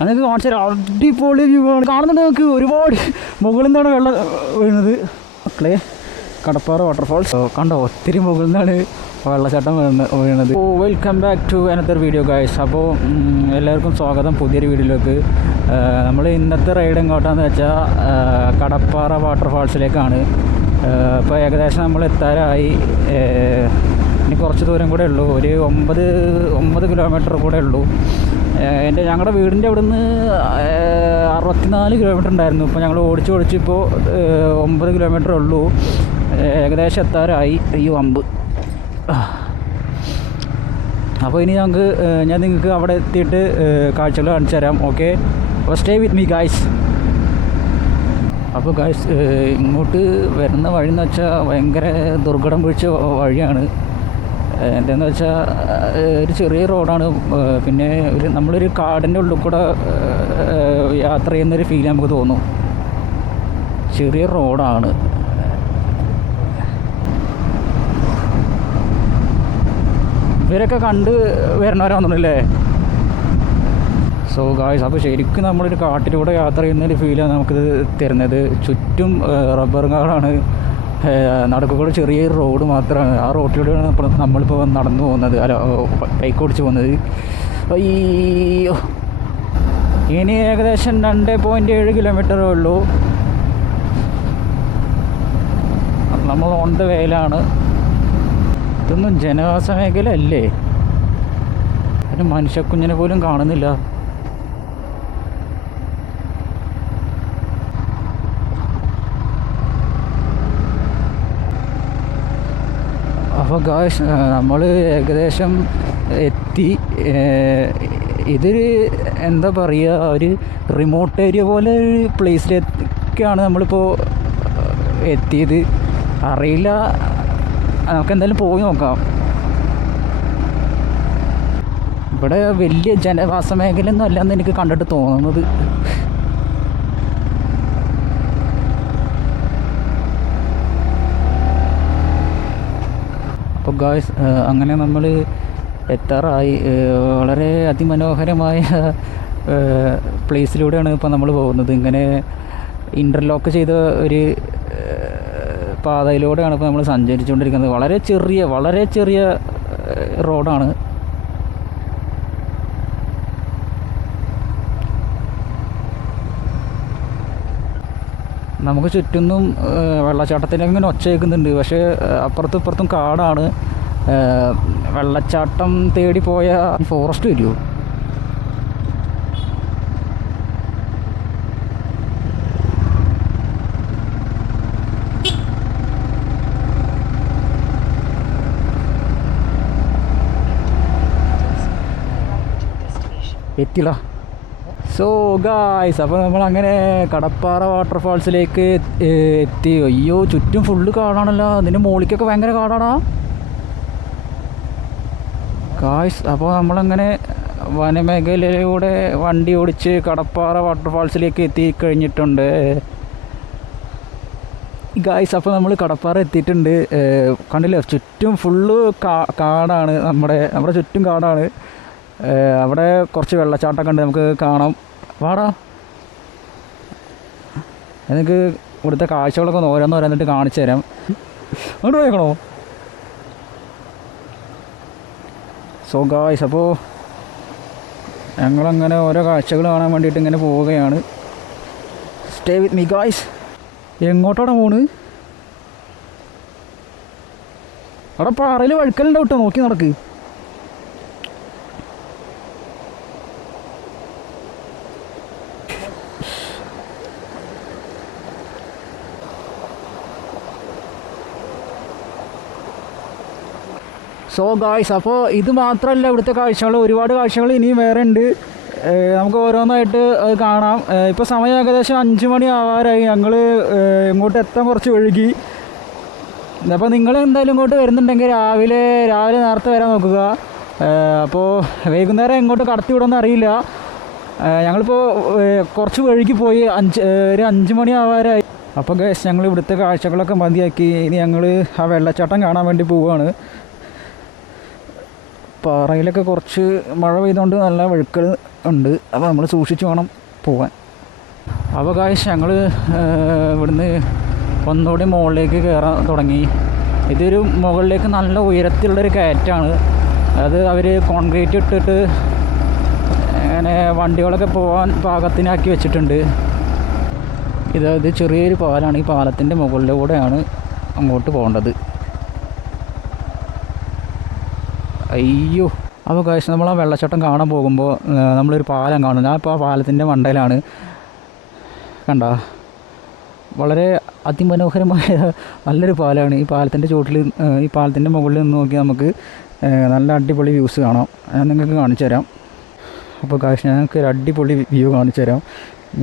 അതൊക്കെ കാണിച്ചു തരാം. അടിപൊളി വ്യൂ ആണ് കാണുന്നുണ്ട്. നമുക്ക് ഒരുപാട് മുകളിൽ നിന്നാണ് വെള്ളം വീഴുന്നത്. മക്കളെ കടപ്പാറ വാട്ടർഫാൾസ് കണ്ടോ, ഒത്തിരി മുകളിൽ നിന്നാണ് വെള്ളച്ചാട്ടം വീണത്. Welcome back to another video guys. അപ്പോൾ എല്ലാവർക്കും സ്വാഗതം പുതിയൊരു വീഡിയോയിലേക്ക്. നമ്മൾ ഇന്നത്തെ റൈഡ് എങ്ങോട്ടാന്ന് വെച്ചാൽ കടപ്പാറ വാട്ടർഫാൾസിലേക്കാണ്. ഇപ്പോൾ ഏകദേശം നമ്മൾ എത്താറായി. ഇനി കുറച്ച് ദൂരം കൂടെ ഉള്ളൂ, ഒരു 9 കിലോമീറ്റർ കൂടെ ഉള്ളൂ. ഞങ്ങളുടെ വീടിൻ്റെ അവിടെ നിന്ന് 64 കിലോമീറ്റർ ഉണ്ടായിരുന്നു. ഇപ്പോൾ ഞങ്ങൾ ഓടിച്ചിപ്പോൾ 9 കിലോമീറ്റർ ഉള്ളൂ. ഏകദേശം എത്താറായി. ഈ വമ്പ്. അപ്പോൾ ഇനി ഞാൻ നിങ്ങൾക്ക് അവിടെ എത്തിയിട്ട് കാഴ്ചകൾ കാണിച്ചു തരാം. ഓക്കെ, അപ്പോൾ സ്റ്റേ വിത്ത് മീ ഗായ്സ്. അപ്പോൾ ഗായ്സ്, ഇങ്ങോട്ട് വരുന്ന വഴി എന്ന് വെച്ചാൽ ഭയങ്കര ദുർഘടം പിടിച്ച വഴിയാണ്. എന്താണെന്ന് വെച്ചാൽ ഒരു ചെറിയ റോഡാണ്. പിന്നെ നമ്മളൊരു കാടിൻ്റെ ഉള്ളിൽ കൂടെ യാത്ര ചെയ്യുന്നൊരു ഫീൽ നമുക്ക് തോന്നും. ചെറിയ റോഡാണ്. ഇവരൊക്കെ കണ്ട് വരണവരാണെന്നുണ്ടല്ലേ. സോ ഗായ്സ്, അപ്പോൾ ശരിക്കും നമ്മളൊരു കാട്ടിലൂടെ യാത്ര ചെയ്യുന്നൊരു ഫീലാണ് നമുക്കിത് തരുന്നത്. ചുറ്റും റബ്ബർ കാടാണ്. നടക്കുകൂടെ ചെറിയൊരു റോഡ് മാത്രമാണ്. ആ റോഡിലൂടെയാണ് നമ്മളിപ്പോൾ നടന്നു പോകുന്നത്, അല്ല ബൈക്ക് ഓടിച്ച് പോകുന്നത്. അയ്യോ, ഇനി ഏകദേശം 2.7 കിലോമീറ്ററേ ഉള്ളൂ. നമ്മൾ ഓൺ ദ വേയിലാണ്. ഇതൊന്നും ജനവാസ മേഖല അല്ലേ? ഒരു മനുഷ്യക്കുഞ്ഞിനെ പോലും കാണുന്നില്ല. അപ്പോൾ ഗായ്സ്, നമ്മൾ ഏകദേശം എത്തി. ഇതൊരു എന്താ പറയുക, ഒരു റിമോട്ട് ഏരിയ പോലെ ഒരു പ്ലേസിലേക്കാണ് നമ്മളിപ്പോൾ എത്തിയത്. അറിയില്ല, നമുക്ക് എന്തായാലും പോയി നോക്കാം. ഇവിടെ വലിയ ജനവാസ മേഖലയൊന്നും അല്ലെന്ന് എനിക്ക് കണ്ടിട്ട് തോന്നുന്നത്. അപ്പോൾ ഗായ്സ്, അങ്ങനെ നമ്മൾ എത്താറായി. വളരെ അതിമനോഹരമായ പ്ലേസിലൂടെയാണ് ഇപ്പോൾ നമ്മൾ പോകുന്നത്. ഇങ്ങനെ ഇൻ്റർലോക്ക് ചെയ്ത ഒരു പാതയിലൂടെയാണ് ഇപ്പോൾ നമ്മൾ സഞ്ചരിച്ചുകൊണ്ടിരിക്കുന്നത്. വളരെ ചെറിയ റോഡാണ്. നമുക്ക് ചുറ്റൊന്നും വെള്ളച്ചാട്ടത്തിൻ്റെ ഇങ്ങനെ ഒച്ച കേൾക്കുന്നുണ്ട്. പക്ഷേ അപ്പുറത്തും ഇപ്പുറത്തും കാടാണ്. വെള്ളച്ചാട്ടം തേടി പോയ ഫോറസ്റ്റ് വരുമോ? എത്തില്ല. സോ ഗായ്സ്, അപ്പോൾ നമ്മളങ്ങനെ കടപ്പാറ വാട്ടർഫാൾസിലേക്ക് എത്തി. അയ്യോ, ചുറ്റും ഫുള്ള് കാടാണല്ലോ. അതിൻ്റെ മുകളിലേക്കൊക്കെ ഭയങ്കര കാടാടാ ഗായ്സ്. അപ്പോൾ നമ്മളങ്ങനെ വനമേഖലയിലൂടെ വണ്ടി ഓടിച്ച് കടപ്പാറ വാട്ടർഫാൾസിലേക്ക് എത്തിക്കഴിഞ്ഞിട്ടുണ്ട് ഗായ്സ്. അപ്പോൾ നമ്മൾ കടപ്പാറ എത്തിയിട്ടുണ്ട്. കണ്ടില്ലേ, ചുറ്റും ഫുള്ള് കാടാണ്. നമ്മുടെ ചുറ്റും കാടാണ്. അവിടെ കുറച്ച് വെള്ളച്ചാട്ടമൊക്കെ ഉണ്ട്, നമുക്ക് കാണാം. വാടാ, എനിക്ക് ഇവിടുത്തെ കാഴ്ചകളൊക്കെ ഓരോന്നിട്ട് കാണിച്ചു തരാം. അങ്ങോട്ട് പോയേക്കണോ? സോ ഗായ്സ്, അപ്പോൾ ഞങ്ങളങ്ങനെ ഓരോ കാഴ്ചകൾ കാണാൻ വേണ്ടിയിട്ട് ഇങ്ങനെ പോവുകയാണ്. Stay with me guys. എങ്ങോട്ടാണ് പോണ്? അവിടെ പാറയിൽ വഴുക്കലുണ്ടാവും കേട്ടോ, നോക്കി നടക്ക്. സോ ഗായ്സ്, അപ്പോൾ ഇത് മാത്രമല്ല ഇവിടുത്തെ കാഴ്ചകൾ, ഒരുപാട് കാഴ്ചകൾ ഇനിയും വേറെ ഉണ്ട്. നമുക്ക് ഓരോന്നായിട്ട് അത് കാണാം. ഇപ്പോൾ സമയം ഏകദേശം 5 മണി ആവാറായി. ഞങ്ങൾ ഇങ്ങോട്ട് എത്താൻ കുറച്ച് വഴുകി. അപ്പോൾ നിങ്ങൾ എന്തായാലും ഇങ്ങോട്ട് വരുന്നുണ്ടെങ്കിൽ രാവിലെ നേരത്തെ വരാൻ നോക്കുക. അപ്പോൾ വൈകുന്നേരം ഇങ്ങോട്ട് കടത്തി വിടുമെന്ന് അറിയില്ല. ഞങ്ങളിപ്പോൾ കുറച്ച് വഴുകി പോയി. ഒരു 5 മണി ആവാറായി. അപ്പോൾ ഗൈസ്, ഞങ്ങൾ ഇവിടുത്തെ കാഴ്ചകളൊക്കെ മതിയാക്കി. ഇനി ഞങ്ങൾ ആ വെള്ളച്ചാട്ടം കാണാൻ വേണ്ടി പോവുകയാണ്. പാറയിലൊക്കെ കുറച്ച് മഴ പെയ്തുകൊണ്ട് നല്ല വഴുക്കൽ ഉണ്ട്. അപ്പോൾ നമ്മൾ സൂക്ഷിച്ച് വേണം പോകാൻ. അപ്പോൾ ഗായ്സ് ഞങ്ങൾ ഇവിടുന്ന് ഒന്നുകൂടി മുകളിലേക്ക് കയറാൻ തുടങ്ങി. ഇതൊരു മുകളിലേക്ക് നല്ല ഉയരത്തിലുള്ളൊരു കയറ്റമാണ്. അത് അവർ കോൺക്രീറ്റ് ഇട്ടിട്ട് അങ്ങനെ വണ്ടികളൊക്കെ പോകാൻ പാകത്തിനാക്കി വെച്ചിട്ടുണ്ട്. ഇത് ചെറിയൊരു പാലമാണ്. ഈ പാലത്തിൻ്റെ മുകളിലൂടെയാണ് അങ്ങോട്ട് പോകേണ്ടത്. അയ്യോ. അപ്പോൾ ഗായ്സ് നമ്മൾ ആ വെള്ളച്ചാട്ടം കാണാൻ പോകുമ്പോൾ നമ്മളൊരു പാലം കാണും. ഞാൻ ഇപ്പോൾ ആ പാലത്തിൻ്റെ മണ്ടയിലാണ്. കണ്ട, വളരെ അതിമനോഹരമായ നല്ലൊരു പാലമാണ്. ഈ പാലത്തിൻ്റെ ചോട്ടിൽ, ഈ പാലത്തിൻ്റെ മുകളിൽ നിന്ന് നോക്കി നമുക്ക് നല്ല അടിപൊളി വ്യൂസ് കാണാം. ഞാൻ നിങ്ങൾക്ക് കാണിച്ചു തരാം. അപ്പോൾ ഗായ്സ് ഞങ്ങൾക്ക് ഒരു അടിപൊളി വ്യൂ കാണിച്ചു തരാം.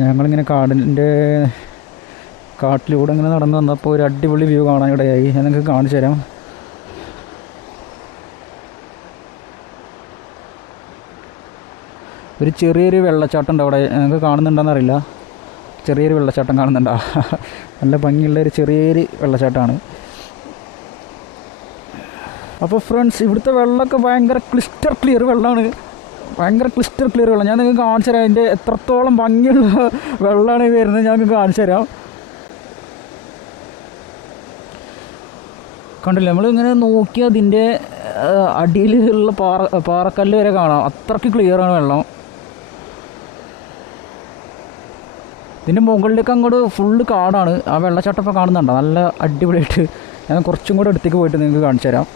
ഞങ്ങളിങ്ങനെ കാട്ടിലൂടെ ഇങ്ങനെ നടന്നു വന്നപ്പോൾ ഒരു അടിപൊളി വ്യൂ കാണാനിടയായി. ഞാൻ നിങ്ങൾക്ക് കാണിച്ചു തരാം. ഒരു ചെറിയൊരു വെള്ളച്ചാട്ടം ഉണ്ട് അവിടെ. ഞങ്ങൾക്ക് കാണുന്നുണ്ടെന്നറിയില്ല. ചെറിയൊരു വെള്ളച്ചാട്ടം കാണുന്നുണ്ടോ? നല്ല ഭംഗിയുള്ളൊരു ചെറിയൊരു വെള്ളച്ചാട്ടമാണ്. അപ്പോൾ ഫ്രണ്ട്സ്, ഇവിടുത്തെ വെള്ളമൊക്കെ ഭയങ്കര ക്ലിസ്റ്റർ ക്ലിയർ വെള്ളമാണ്. ഭയങ്കര ക്ലിസ്റ്റർ ക്ലിയർ വെള്ളം. ഞാൻ നിങ്ങൾക്ക് കാണിച്ചു തരാം. അതിൻ്റെ എത്രത്തോളം ഭംഗിയുള്ള വെള്ളമാണ് വരുന്നത് ഞാൻ നിങ്ങൾക്ക് കാണിച്ചു തരാം. കണ്ടില്ല, നമ്മളിങ്ങനെ നോക്കി അതിൻ്റെ അടിയിലുള്ള പാറക്കല്ല് വരെ കാണാം. അത്രയ്ക്ക് ക്ലിയറാണ് വെള്ളം. ഇതിൻ്റെ മുകളിലേക്ക് അങ്ങോട്ട് ഫുള്ള് കാടാണ്. ആ വെള്ളച്ചാട്ടം ഇപ്പോൾ കാണുന്നുണ്ടോ? നല്ല അടിപൊളിയായിട്ട്. ഞാൻ കുറച്ചും കൂടെ അടുത്തേക്ക് പോയിട്ട് നിങ്ങൾക്ക് കാണിച്ചു തരാം.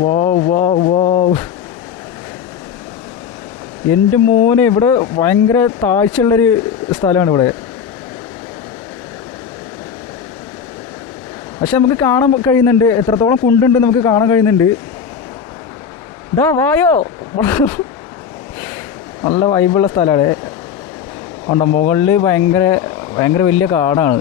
വാവ്. എൻ്റെ മോനെ, ഇവിടെ ഭയങ്കര താഴ്ചയുള്ളൊരു സ്ഥലമാണ് ഇവിടെ. പക്ഷെ നമുക്ക് കാണാൻ കഴിയുന്നുണ്ട്, എത്രത്തോളം കുണ്ടുണ്ട് നമുക്ക് കാണാൻ കഴിയുന്നുണ്ട്. ഡാ വായോ. നല്ല വൈബുള്ള സ്ഥലമാണ്. ഉണ്ടോ? മുകളിൽ ഭയങ്കര വലിയ കാടാണ്.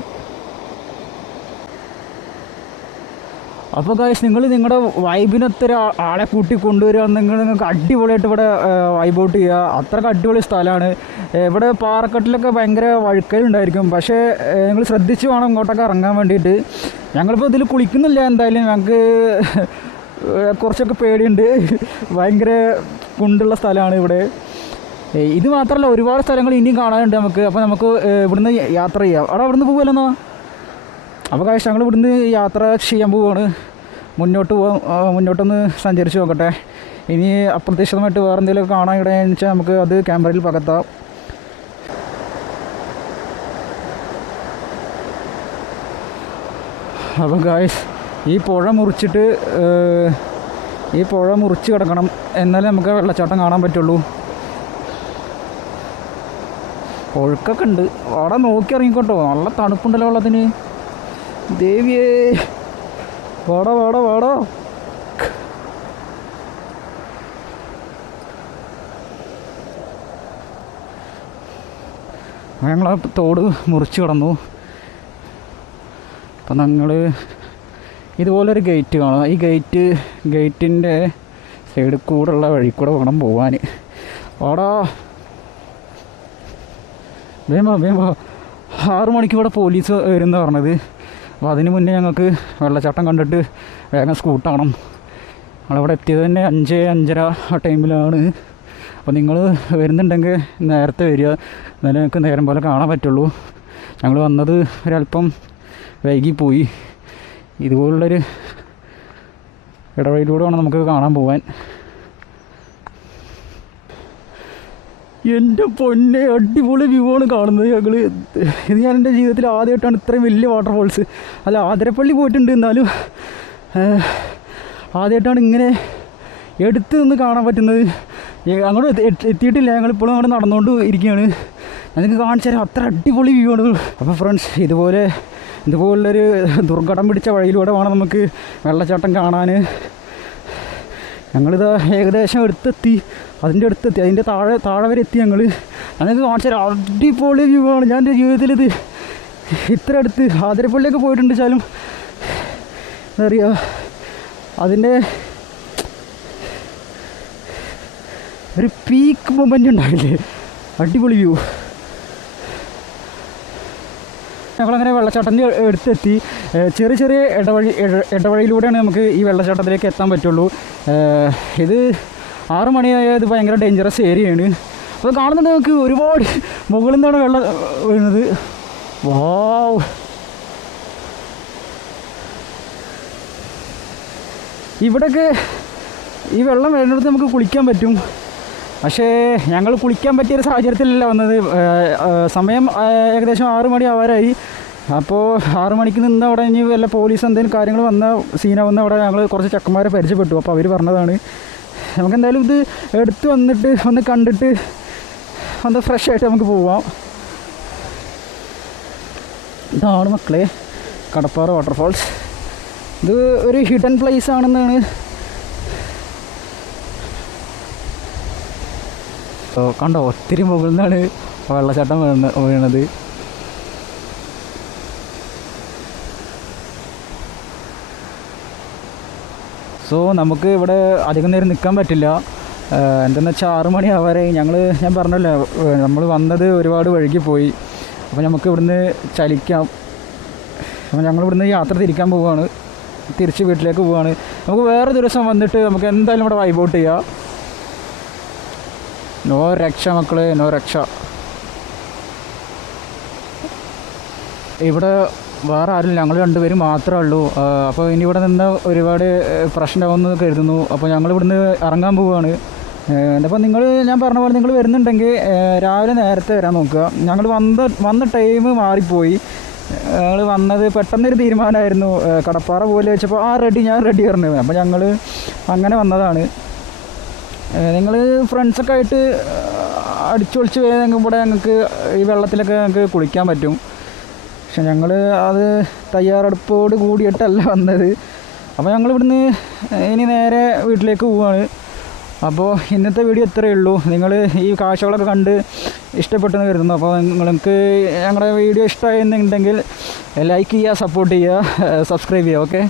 അപ്പോൾ ഗായ്സ്, നിങ്ങൾ നിങ്ങളുടെ വൈബിനൊത്തൊരു ആളെ കൂട്ടി കൊണ്ടുവരിക. നിങ്ങൾക്ക് അടിപൊളിയായിട്ട് ഇവിടെ വൈബ് ഔട്ട് ചെയ്യുക. അത്രയ്ക്ക് അടിപൊളി സ്ഥലമാണ്. ഇവിടെ പാറക്കെട്ടിലൊക്കെ ഭയങ്കര വഴുക്കലുണ്ടായിരിക്കും. പക്ഷേ നിങ്ങൾ ശ്രദ്ധിച്ച് വേണം ഇങ്ങോട്ടൊക്കെ ഇറങ്ങാൻ വേണ്ടിയിട്ട്. ഞങ്ങളിപ്പോൾ ഇതിൽ കുളിക്കുന്നില്ല. എന്തായാലും ഞങ്ങൾക്ക് കുറച്ചൊക്കെ പേടിയുണ്ട്. ഭയങ്കര കുണ്ടുള്ള സ്ഥലമാണ് ഇവിടെ. ഇത് മാത്രമല്ല, ഒരുപാട് സ്ഥലങ്ങൾ ഇനിയും കാണാനുണ്ട് നമുക്ക്. അപ്പോൾ നമുക്ക് ഇവിടുന്ന് യാത്ര ചെയ്യാം. അവിടെ ഇവിടുന്ന് പോകുമല്ലോ. അപ്പോൾ കാശ് ഞങ്ങൾ ഇവിടുന്ന് യാത്ര ചെയ്യാൻ പോവുകയാണ്. മുന്നോട്ടൊന്ന് സഞ്ചരിച്ച് നോക്കട്ടെ. ഇനി അപ്രതീക്ഷിതമായിട്ട് വേറെ എന്തെങ്കിലുമൊക്കെ കാണാൻ ഇടയെന്ന് വെച്ചാൽ നമുക്ക് അത് ക്യാമറയിൽ പകർത്താം. അപ്പോൾ ഗായ്സ്, ഈ പുഴ മുറിച്ച് കിടക്കണം, എന്നാലേ നമുക്ക് വെള്ളച്ചാട്ടം കാണാൻ പറ്റുള്ളൂ. ഒഴുക്കൊക്കെ ഉണ്ട്. അവിടെ നോക്കി ഇറങ്ങിക്കോട്ടോ. നല്ല തണുപ്പുണ്ടല്ലോ വെള്ളത്തിന്. ദേവിയേ, വാടോ. ഞങ്ങൾ തോട് മുറിച്ച് കിടന്നു. അപ്പം ഞങ്ങൾ ഇതുപോലൊരു ഗേറ്റ് കാണാം. ഈ ഗേറ്റിൻ്റെ സൈഡിൽ കൂടെയുള്ള വഴി കൂടെ വേണം പോകാൻ. വാടാ, വേഗം 6 മണിക്ക് ഇവിടെ പോലീസ് വരുമെന്ന് പറഞ്ഞത്. അപ്പോൾ അതിന് മുന്നേ ഞങ്ങൾക്ക് വെള്ളച്ചാട്ടം കണ്ടിട്ട് വേഗം സ്കൂട്ടാവണം. ഞങ്ങളിവിടെ എത്തിയത് തന്നെ 5-5:30 ആ ടൈമിലാണ്. അപ്പോൾ നിങ്ങൾ വരുന്നുണ്ടെങ്കിൽ നേരത്തെ വരിക, എന്നാലേ ഞങ്ങൾക്ക് നേരം പോലെ കാണാൻ പറ്റുള്ളൂ. ഞങ്ങൾ വന്നത് ഒരല്പം വൈകിപ്പോയി. ഇതുപോലുള്ളൊരു ഇടവഴിയിലൂടെ വേണം നമുക്ക് കാണാൻ പോകാൻ. എൻ്റെ പൊന്നെ, അടിപൊളി വ്യൂ ആണ് കാണുന്നത്. ഇത് ഞാൻ എൻ്റെ ജീവിതത്തിൽ ആദ്യമായിട്ടാണ് ഇത്രയും വലിയ വാട്ടർഫോൾസ്. അല്ല, ആതിരപ്പള്ളി പോയിട്ടുണ്ട്, എന്നാലും ആദ്യമായിട്ടാണ് ഇങ്ങനെ എടുത്ത് നിന്ന് കാണാൻ പറ്റുന്നത്. അങ്ങോട്ട് എത്തിയിട്ടില്ല. ഞങ്ങളിപ്പോഴും അങ്ങോട്ട് നടന്നുകൊണ്ട് ഇരിക്കുകയാണ്. ഞങ്ങൾക്ക് കാണിച്ചു തരാം. അത്ര അടിപൊളി വ്യൂ ആണ്. അപ്പോൾ ഫ്രണ്ട്സ്, ഇതുപോലുള്ളൊരു ദുർഘടം പിടിച്ച വഴിയിലൂടെ വേണം നമുക്ക് വെള്ളച്ചാട്ടം കാണാൻ. ഞങ്ങളിത് ഏകദേശം അതിൻ്റെ താഴെ വരെ എത്തി. ഞങ്ങൾക്ക് കാണിച്ചു തരാം. അടിപൊളി വ്യൂ ആണ്. ഞാൻ എൻ്റെ ജീവിതത്തിൽ ഇത്ര അടുത്ത് ആതിരപ്പള്ളിയൊക്കെ പോയിട്ടുണ്ട്. വെച്ചാലും എന്താ പറയുക, അതിൻ്റെ ഒരു പീക്ക് മൊമെൻ്റ് ഉണ്ടാവില്ലേ? അടിപൊളി വ്യൂ. ഞങ്ങളങ്ങനെ വെള്ളച്ചാട്ടത്തിൻ്റെ അടുത്തെത്തി. ചെറിയ ചെറിയ ഇടവഴിയിലൂടെയാണ് നമുക്ക് ഈ വെള്ളച്ചാട്ടത്തിലേക്ക് എത്താൻ പറ്റുള്ളൂ. ഇത് 6 മണിയായത് ഭയങ്കര ഡേഞ്ചറസ് ഏരിയയാണ്. അപ്പോൾ കാണുന്നുണ്ട് നമുക്ക് ഒരുപാട് മുകളിൽ നിന്നാണ് വെള്ളം വീഴുന്നത്. വാവ്, ഇവിടെയൊക്കെ ഈ വെള്ളം വരുന്നിടത്ത് നമുക്ക് കുളിക്കാൻ പറ്റും. പക്ഷേ ഞങ്ങൾ കുളിക്കാൻ പറ്റിയൊരു സാഹചര്യത്തിലല്ല വന്നത്. സമയം ഏകദേശം 6 മണി ആവാറായി. അപ്പോൾ 6 മണിക്ക് നിന്ന് അവിടെ ഇനി വല്ല പോലീസ് എന്തെങ്കിലും കാര്യങ്ങൾ വന്ന സീനാവുന്ന അവിടെ ഞങ്ങൾ കുറച്ച് ചെക്കന്മാരെ പരിചയപ്പെട്ടു. അപ്പോൾ അവർ പറഞ്ഞതാണ് നമുക്കെന്തായാലും ഇത് എടുത്ത് വന്നിട്ട് ഒന്ന് കണ്ടിട്ട് ഒന്ന് ഫ്രഷ് ആയിട്ട് നമുക്ക് പോവാം. ഇതാണ് മക്കളെ കടപ്പാറ വാട്ടർഫാൾസ്. ഇത് ഒരു ഹിഡൻ പ്ലേസ് ആണെന്നാണ്. കണ്ടോ, ഒത്തിരി മുകളിൽ നിന്നാണ് വെള്ളച്ചാട്ടം വീണത്. സോ നമുക്ക് ഇവിടെ അധികം നേരം നിൽക്കാൻ പറ്റില്ല. എന്തെന്ന് വെച്ചാൽ 6 മണി ആവാറായി. ഞാൻ പറഞ്ഞല്ലോ നമ്മൾ വന്നത് ഒരുപാട് വഴുകിപ്പോയി. അപ്പോൾ നമുക്ക് ഇവിടുന്ന് ചലിക്കാം. അപ്പോൾ ഞങ്ങളിവിടുന്ന് യാത്ര തിരിക്കാൻ പോവുകയാണ്, തിരിച്ച് വീട്ടിലേക്ക് പോവുകയാണ്. നമുക്ക് വേറെ ദിവസം വന്നിട്ട് നമുക്ക് എന്തായാലും ഇവിടെ വൈബ് ഔട്ട് ചെയ്യാം. നോ രക്ഷ മക്കളെ, നോ രക്ഷ. ഇവിടെ വേറെ ആരും, ഞങ്ങൾ 2 പേരും മാത്രമേ ഉള്ളൂ. അപ്പോൾ ഇനി ഇവിടെ നിന്ന് ഒരുപാട് പ്രശ്നമാകുമെന്ന് കരുതുന്നു. അപ്പോൾ ഞങ്ങളിവിടുന്ന് ഇറങ്ങാൻ പോവുകയാണ്. അപ്പോൾ ഞാൻ പറഞ്ഞ പോലെ നിങ്ങൾ വരുന്നുണ്ടെങ്കിൽ രാവിലെ നേരത്തെ വരാൻ നോക്കുക. ഞങ്ങൾ വന്ന ടൈം മാറിപ്പോയി. ഞങ്ങൾ വന്നത് പെട്ടെന്നൊരു തീരുമാനമായിരുന്നു. കടപ്പാറ പോലെ വെച്ചപ്പോൾ ഞാൻ റെഡി പറഞ്ഞു. അപ്പോൾ ഞങ്ങൾ അങ്ങനെ വന്നതാണ്. നിങ്ങൾ ഫ്രണ്ട്സൊക്കെ ആയിട്ട് അടിച്ചൊളിച്ച് വേഗം ഇവിടെ ഞങ്ങൾക്ക് ഈ വെള്ളത്തിലൊക്കെ ഞങ്ങൾക്ക് കുളിക്കാൻ പറ്റും. പക്ഷെ ഞങ്ങൾ അത് തയ്യാറെടുപ്പോട് കൂടിയിട്ടല്ല വന്നത്. അപ്പോൾ ഞങ്ങളിവിടുന്ന് ഇനി നേരെ വീട്ടിലേക്ക് പോവുകയാണ്. അപ്പോൾ ഇന്നത്തെ വീഡിയോ ഇത്രയേ ഉള്ളൂ. നിങ്ങൾ ഈ കാഴ്ചകളൊക്കെ കണ്ട് ഇഷ്ടപ്പെട്ടെന്ന് കരുതുന്നു. അപ്പോൾ നിങ്ങൾക്ക് ഞങ്ങളുടെ വീഡിയോ ഇഷ്ടമായെന്നുണ്ടെങ്കിൽ ലൈക്ക് ചെയ്യുക, സപ്പോർട്ട് ചെയ്യുക, സബ്സ്ക്രൈബ് ചെയ്യുക. ഓക്കെ,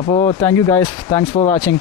അപ്പോൾ thank you guys, thanks for watching.